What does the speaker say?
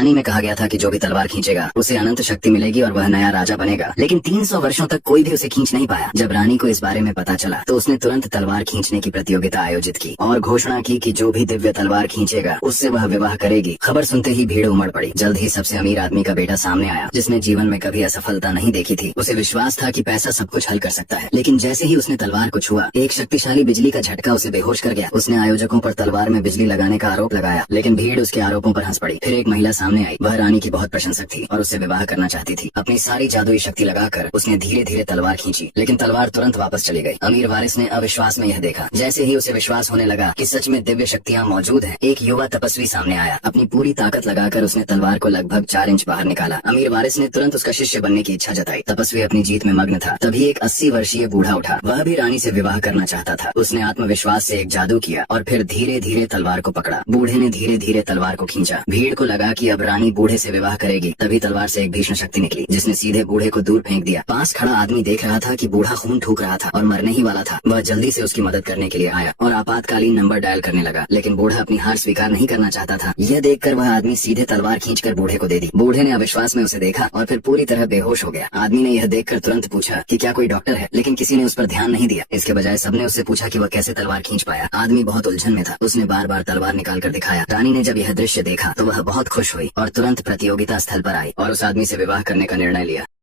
कहानी में कहा गया था कि जो भी तलवार खींचेगा उसे अनंत शक्ति मिलेगी और वह नया राजा बनेगा, लेकिन 300 वर्षों तक कोई भी उसे खींच नहीं पाया। जब रानी को इस बारे में पता चला तो उसने तुरंत तलवार खींचने की प्रतियोगिता आयोजित की और घोषणा की कि जो भी दिव्य तलवार खींचेगा उससे वह विवाह करेगी। खबर सुनते ही भीड़ उमड़ पड़ी। जल्द ही सबसे अमीर आदमी का बेटा सामने आया, जिसने जीवन में कभी असफलता नहीं देखी थी। उसे विश्वास था कि पैसा सब कुछ हल कर सकता है, लेकिन जैसे ही उसने तलवार को छुआ, एक शक्तिशाली बिजली का झटका उसे बेहोश कर गया। उसने आयोजकों पर तलवार में बिजली लगाने का आरोप लगाया, लेकिन भीड़ उसके आरोपों पर हंस पड़ी। फिर एक महिला सामने आई। वह रानी की बहुत प्रशंसक थी और उससे विवाह करना चाहती थी। अपनी सारी जादुई शक्ति लगाकर उसने धीरे धीरे तलवार खींची, लेकिन तलवार तुरंत वापस चली गई। अमीर वारिस ने अविश्वास में यह देखा। जैसे ही उसे विश्वास होने लगा कि सच में दिव्य शक्तियाँ मौजूद हैं, एक युवा तपस्वी सामने आया। अपनी पूरी ताकत लगाकर उसने तलवार को लगभग 4 इंच बाहर निकाला। अमीर वारिस ने तुरंत उसका शिष्य बनने की इच्छा जताई। तपस्वी अपनी जीत में मग्न था। तभी एक 80 वर्षीय बूढ़ा उठा। वह भी रानी से विवाह करना चाहता था। उसने आत्मविश्वास से एक जादू किया और फिर धीरे धीरे तलवार को पकड़ा। बूढ़े ने धीरे धीरे तलवार को खींचा। भीड़ को लगा कि अब रानी बूढ़े से विवाह करेगी। तभी तलवार से एक भीषण शक्ति निकली, जिसने सीधे बूढ़े को दूर फेंक दिया। पास खड़ा आदमी देख रहा था कि बूढ़ा खून थूक रहा था और मरने ही वाला था। वह जल्दी से उसकी मदद करने के लिए आया और आपातकालीन नंबर डायल करने लगा, लेकिन बूढ़ा अपनी हार स्वीकार नहीं करना चाहता था। यह देखकर वह आदमी सीधे तलवार खींचकर बूढ़े को दे दी। बूढ़े ने अविश्वास में उसे देखा और फिर पूरी तरह बेहोश हो गया। आदमी ने यह देखकर तुरंत पूछा कि क्या कोई डॉक्टर है, लेकिन किसी ने उस पर ध्यान नहीं दिया। इसके बजाय सबने उससे पूछा कि वह कैसे तलवार खींच पाया। आदमी बहुत उलझन में था। उसने बार बार तलवार निकाल कर दिखाया। रानी ने जब यह दृश्य देखा तो वह बहुत खुश हुई और तुरंत प्रतियोगिता स्थल पर आई और उस आदमी से विवाह करने का निर्णय लिया।